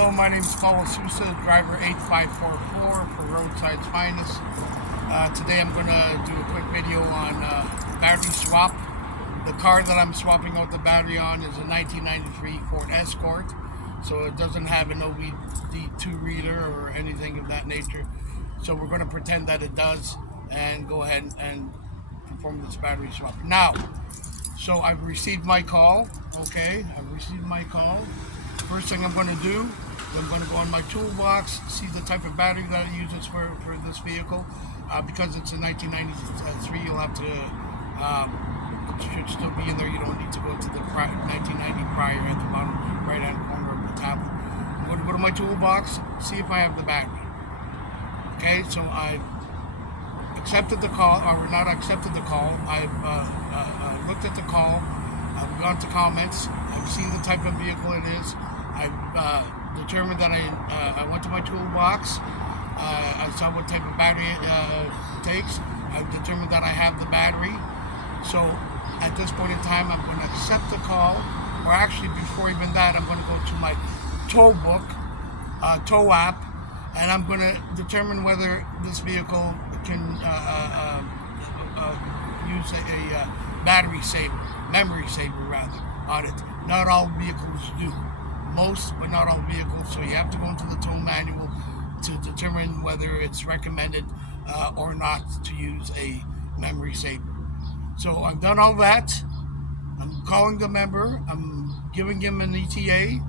Hello, my name is Paul Sousa, driver 8544 for Roadside's Finest. Today I'm going to do a quick video on battery swap. The car that I'm swapping out the battery on is a 1993 Ford Escort, so it doesn't have an OBD2 reader or anything of that nature. So we're going to pretend that it does and go ahead and perform this battery swap. Now, so I've received my call, okay? I've received my call. First thing I'm going to do is I'm going to go in my toolbox, see the type of battery that it uses for this vehicle. Because it's a 1993, you'll have to, it should still be in there. You don't need to go to the 1990 prior at the bottom right-hand corner of the tablet. I'm going to go to my toolbox, see if I have the battery. Okay, so I've accepted the call, or not accepted the call. I've looked at the call. I've gone to comments. I've seen the type of vehicle it is. I've determined that I went to my toolbox. I saw what type of battery it takes. I've determined that I have the battery. So at this point in time, I'm going to accept the call. Or actually, before even that, I'm going to go to my tow book, tow app, and I'm going to determine whether this vehicle can use a battery saver, memory saver rather, on it. Not all vehicles do. Most, but not all vehicles. So you have to go into the tow manual to determine whether it's recommended or not to use a memory saver. So I've done all that. I'm calling the member. I'm giving him an ETA.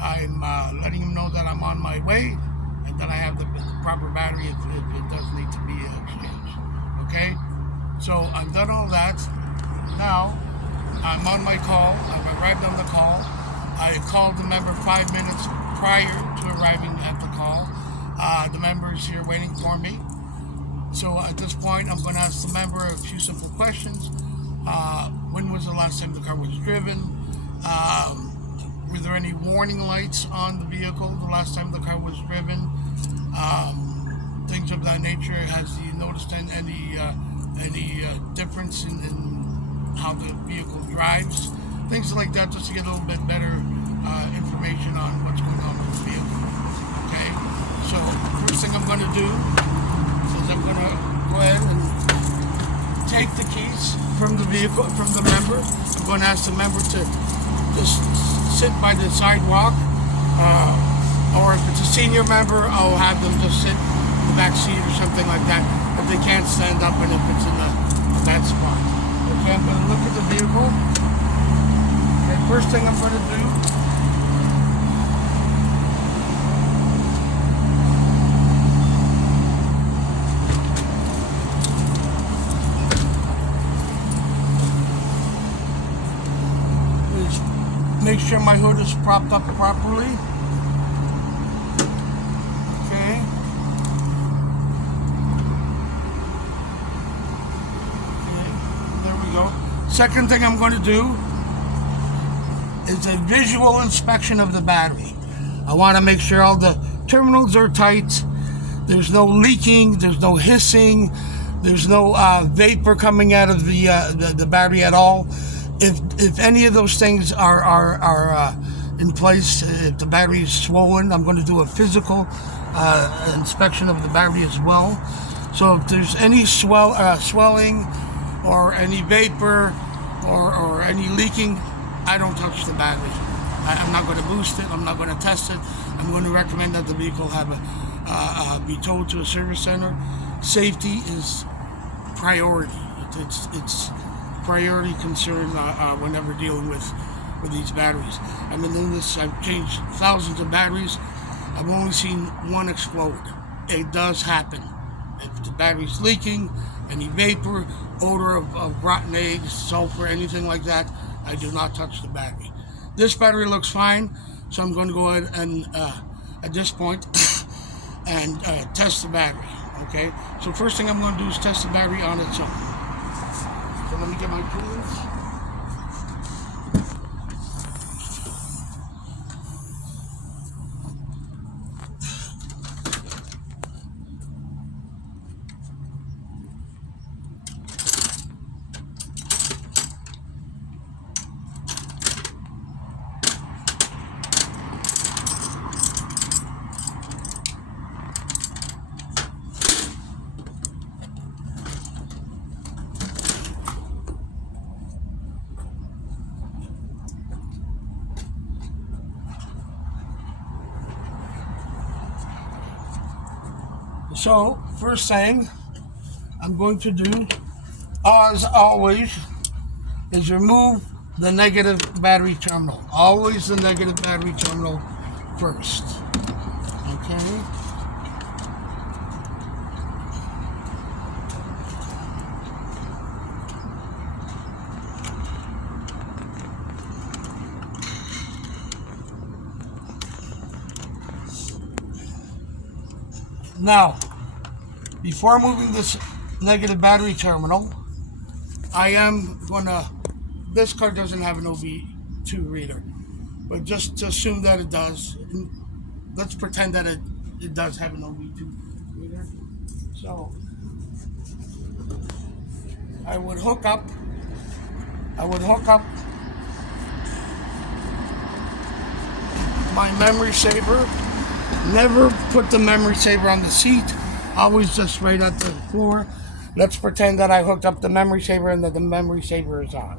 I'm letting him know that I'm on my way and that I have the proper battery if it does need to be exchanged. Okay? So I've done all that. Now, I'm on my call. I've arrived on the call. I called the member 5 minutes prior to arriving at the call. The member is here waiting for me. So at this point, I'm going to ask the member a few simple questions. When was the last time the car was driven? Were there any warning lights on the vehicle the last time the car was driven? Things of that nature. Has he noticed any difference in how the vehicle drives? Things like that, just to get a little bit better information on what's going on with the vehicle. Okay, so first thing I'm going to do is I'm going to go ahead and take the keys from the vehicle, from the member. I'm going to ask the member to just sit by the sidewalk, or if it's a senior member, I'll have them just sit in the back seat or something like that if they can't stand up and if it's in that spot. Okay, I'm going to look at the vehicle. Okay, first thing I'm going to do is make sure my hood is propped up properly. Okay. Okay, there we go. Second thing I'm going to do is a visual inspection of the battery. I want to make sure all the terminals are tight. There's no leaking. There's no hissing. There's no vapor coming out of the battery at all. If any of those things are in place, if the battery is swollen, I'm going to do a physical inspection of the battery as well. So if there's any swelling or any vapor or any leaking, I don't touch the battery. I'm not going to boost it. I'm not going to test it. I'm going to recommend that the vehicle have be towed to a service center. Safety is priority. It's priority concern whenever dealing with these batteries. I've been doing this. I've changed thousands of batteries. I've only seen one explode. It does happen. If the battery's leaking, any vapor, odor of rotten eggs, sulfur, anything like that, I do not touch the battery. This battery looks fine, so I'm going to go ahead and, at this point, and test the battery, okay? So first thing I'm going to do is test the battery on its own. So let me get my tools. So, first thing I'm going to do, as always, is remove the negative battery terminal. Always the negative battery terminal first. Okay? Now, before moving this negative battery terminal, I am gonna, this card doesn't have an OB2 reader, but just to assume that it does, let's pretend that it does have an OB2 reader. So, I would hook up my memory saver. Never put the memory saver on the seat, always just right at the floor. Let's pretend that I hooked up the memory saver and that the memory saver is on.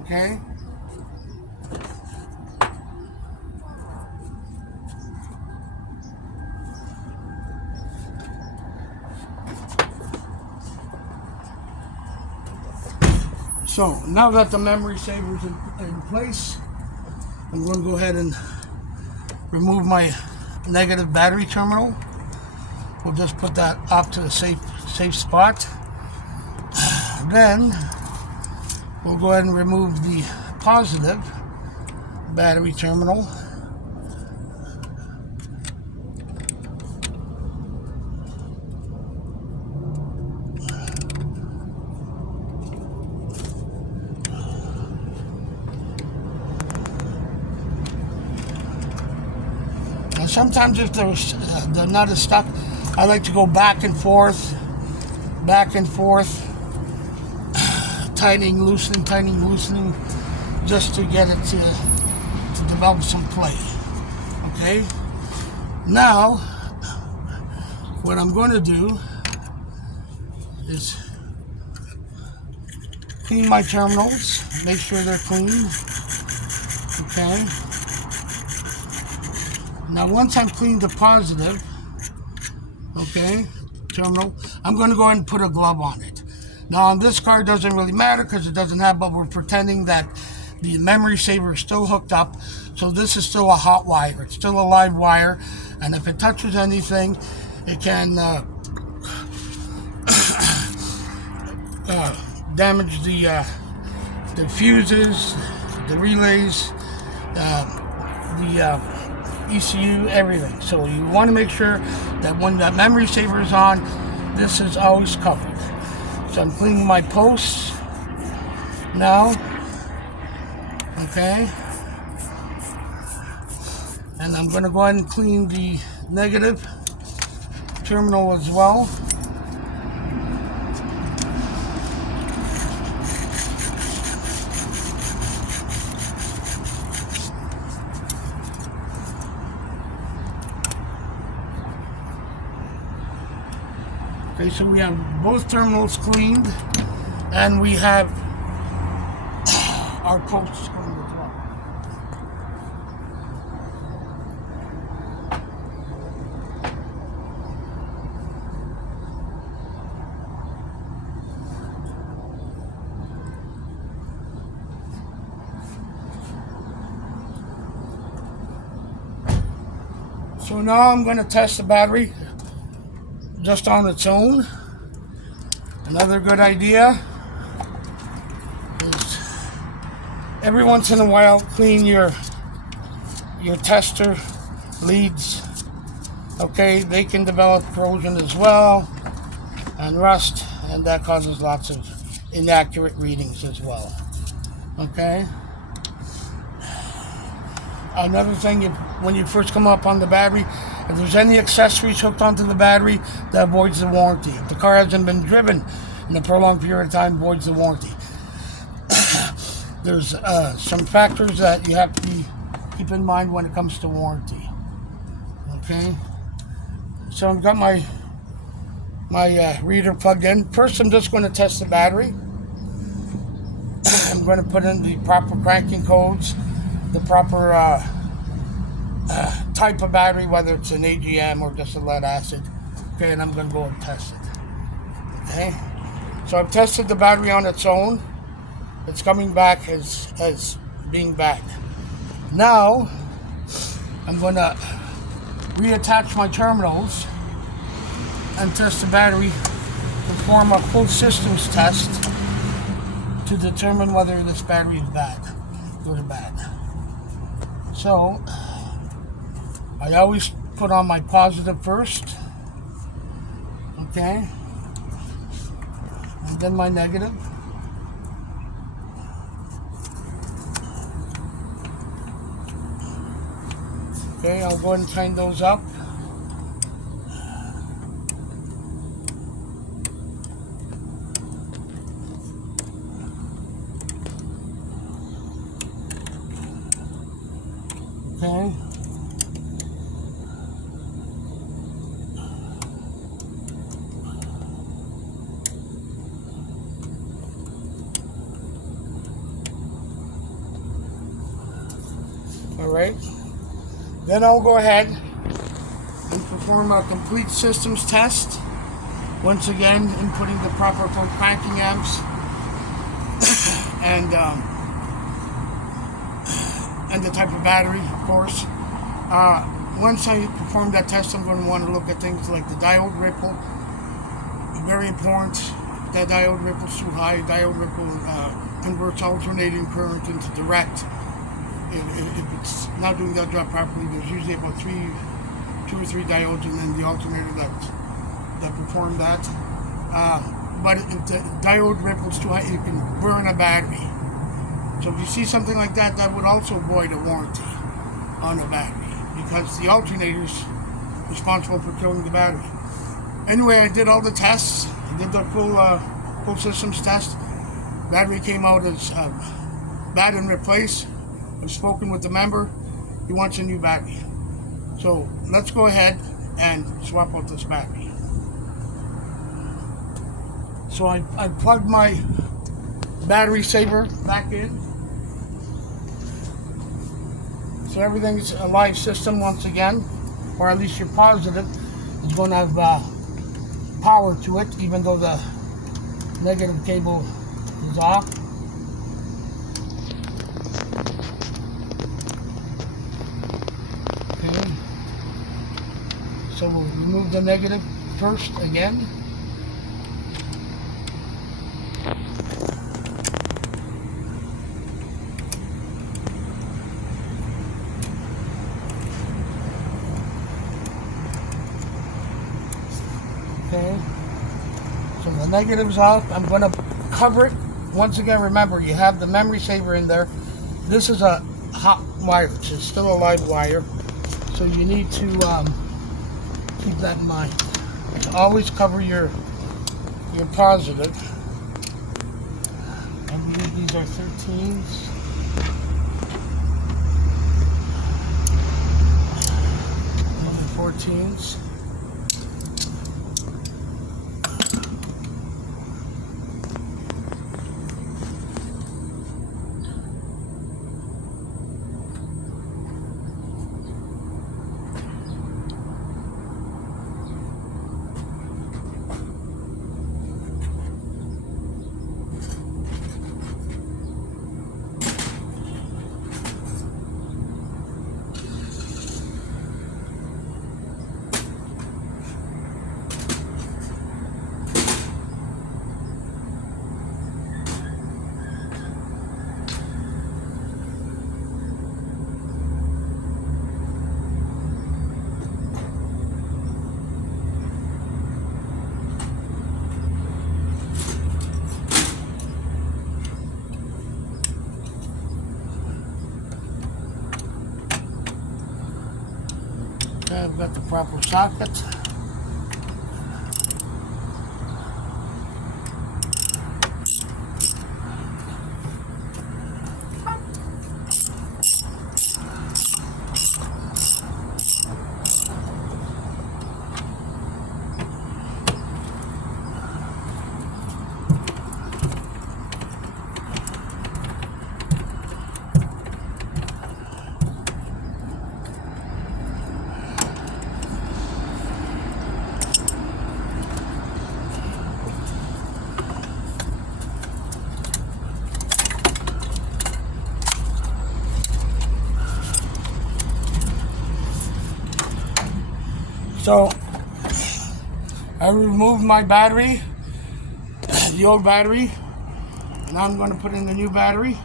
Okay? So now that the memory saver is in place, I'm going to go ahead and remove my negative battery terminal. We'll just put that off to a safe spot. Then we'll go ahead and remove the positive battery terminal. Now sometimes if they're not as stuck, I like to go back and forth, tightening, loosening, just to get it to develop some play. Okay? Now, what I'm going to do is clean my terminals, make sure they're clean. Okay? Now, once I've cleaned the positive, okay, terminal, I'm going to go ahead and put a glove on it. Now, on this card, doesn't really matter because it doesn't have, but we're pretending that the memory saver is still hooked up. So this is still a hot wire. It's still a live wire. And if it touches anything, it can damage the fuses, the relays, the ECU, everything. So you want to make sure that when that memory saver is on, this is always covered. So I'm cleaning my posts now. Okay. And I'm going to go ahead and clean the negative terminal as well. Okay, so we have both terminals cleaned, and we have our posts cleaned as well. So now I'm going to test the battery just on its own. Another good idea is every once in a while clean your tester leads. Okay, they can develop corrosion as well and rust, and that causes lots of inaccurate readings as well. Okay. Another thing, when you first come up on the battery, if there's any accessories hooked onto the battery, that voids the warranty. If the car hasn't been driven in a prolonged period of time, voids the warranty. There's some factors that you have to keep in mind when it comes to warranty. Okay, so I've got my reader plugged in. First, I'm just going to test the battery. I'm going to put in the proper cranking codes, the proper type of battery, whether it's an AGM or just a lead acid. Okay, and I'm gonna go and test it. Okay, so I've tested the battery on its own. It's coming back as being bad. Now I'm gonna reattach my terminals and test the battery, perform a full systems test to determine whether this battery is bad, good or bad. So I always put on my positive first, okay, and then my negative. Okay, I'll go ahead and tighten those up. Okay. All right. Then I'll go ahead and perform a complete systems test. Once again, inputting the proper cranking amps and the type of battery, of course. Once I perform that test, I'm going to want to look at things like the diode ripple. Very important. If that diode ripple is too high, diode ripple converts alternating current into direct. If it's not doing that job properly, there's usually about two or three diodes, and then the alternator that perform that. But if the diode ripple is too high, it can burn a battery. So if you see something like that, that would also void a warranty on the battery, because the alternator is responsible for killing the battery. Anyway, I did all the tests. I did the full systems test. Battery came out as bad and replaced. I've spoken with the member. He wants a new battery. So let's go ahead and swap out this battery. So I plugged my battery saver back in. So everything's a live system once again, or at least your positive is going to have power to it, even though the negative cable is off. Okay. So we'll remove the negative first again. Okay, so the negative's off. I'm going to cover it. Once again, remember, you have the memory saver in there. This is a hot wire, which is still a live wire, so you need to keep that in mind. So always cover your positive. I believe these are 13s. These are 14s. Okay, I've got the proper socket. So I removed my battery, the old battery, and I'm going to put in the new battery.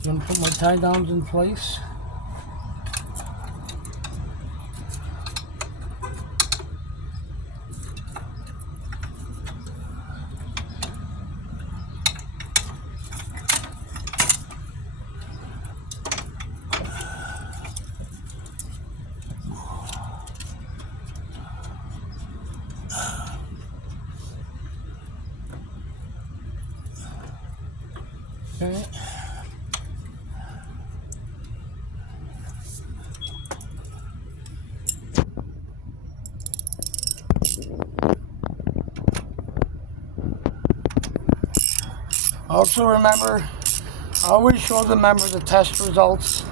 I'm going to put my tie downs in place. Okay. Also remember, always show the member the test results.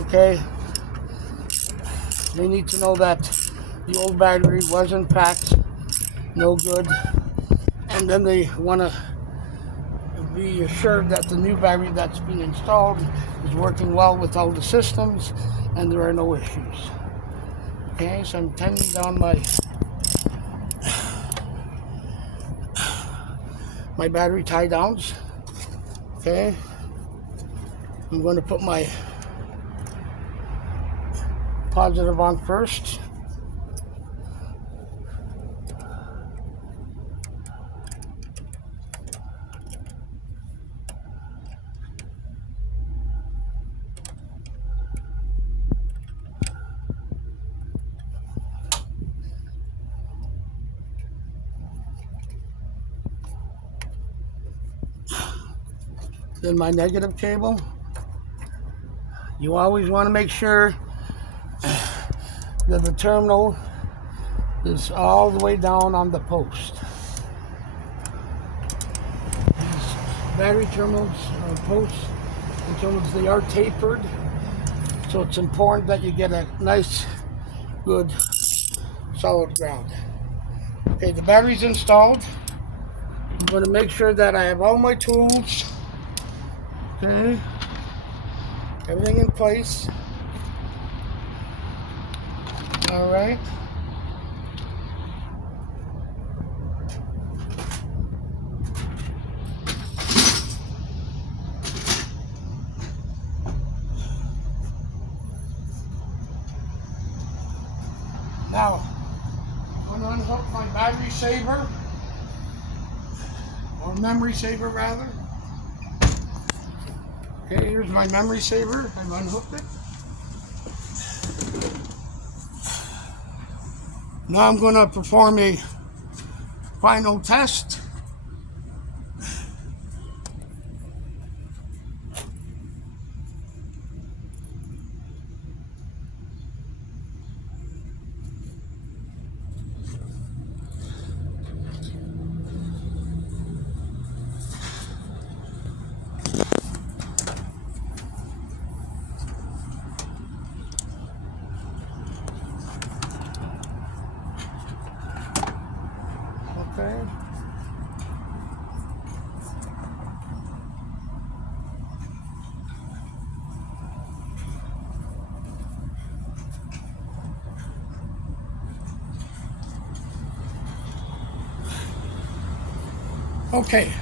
Okay. They need to know that the old battery was in fact no good, and then they want to be assured that the new battery that's been installed is working well with all the systems and there are no issues. Okay, so I'm tending down my battery tie downs. Okay, I'm going to put my positive on first. Then my negative cable. You always want to make sure that the terminal is all the way down on the post. These battery terminals, posts and terminals, they are tapered, so it's important that you get a nice, good, solid ground. Okay, the battery's installed. I'm going to make sure that I have all my tools. Okay, everything in place. All right. Now, I'm going to unhook my battery saver, or memory saver rather. Okay, here's my memory saver. I've unhooked it. Now I'm going to perform a final test. Okay. Okay.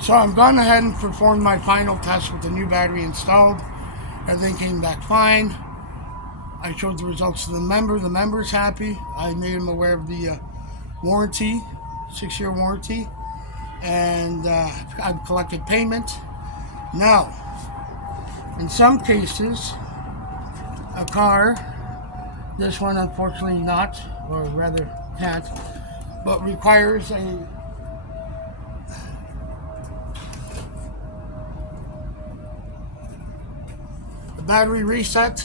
So I'm gone ahead and performed my final test with the new battery installed. Everything came back fine. I showed the results to the member. The member's happy. I made him aware of the warranty, 6-year warranty, and I've collected payment. Now, in some cases, a car, this one unfortunately not, or rather can't, but requires a battery reset.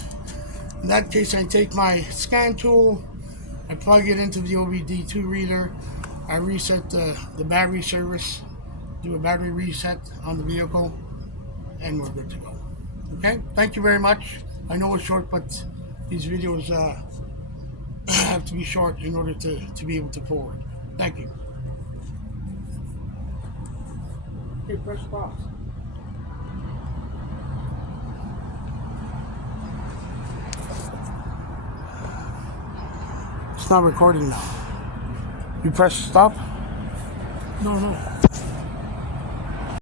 In that case, I take my scan tool, I plug it into the OBD2 reader, I reset the battery service, do a battery reset on the vehicle, and we're good to go. Okay, thank you very much. I know it's short, but these videos have to be short in order to be able to pull it. Thank you. Okay, press pause. It's not recording now. You press stop? No.